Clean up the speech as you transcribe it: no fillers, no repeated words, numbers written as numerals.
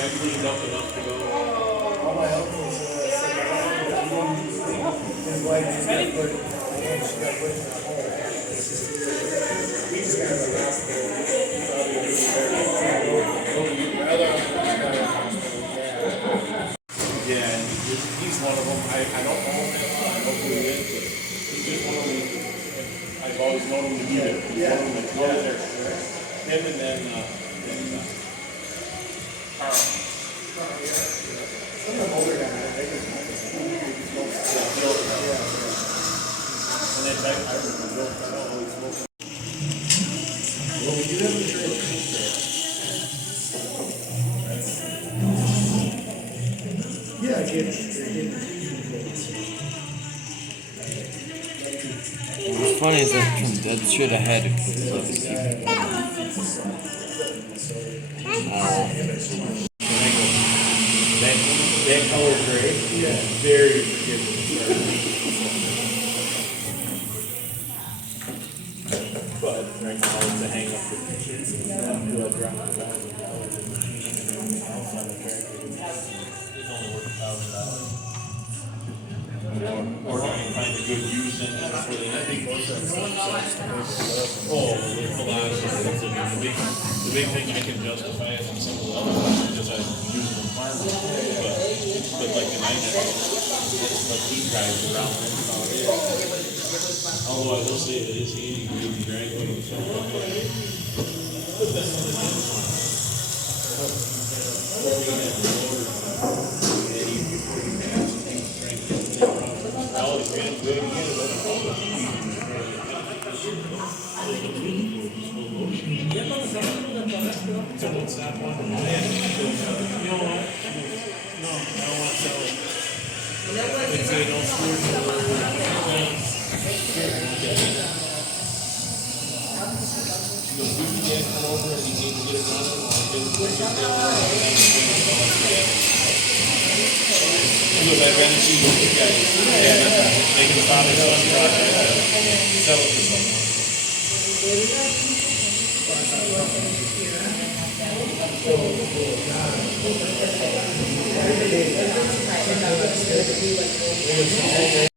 I cleaned up enough to go. All my uncles said that his wife just got put, she got put in a hole. He just got in the hospital. My other uncle just got in the hospital. Yeah, and he's one of them. I don't know him that well. I know who he is, but he's just one of them. I've always known him to be there. He's one of them that's always there. Him and then Carl. Some of them older guys, they just And then I remember Bill Carl always smoking. well, we do have a trailer. Yeah, I get it. What's funny is that should have had it. That color gray, yeah, very forgiving. But right now it's a hang up with the kids and do a drop the valve and the machine and everything else on the tractor. It's only worth $1,000. Or find a good used engine for the, I think most of them. Oh, they're full on. The big thing I can justify it on some of the other ones because I use them farmers. But like an engine, like he drives around and about it. Although I will say that his 80 degree drag weight is but that's what it I've been to see what you guys they can father son project and sell it to someone.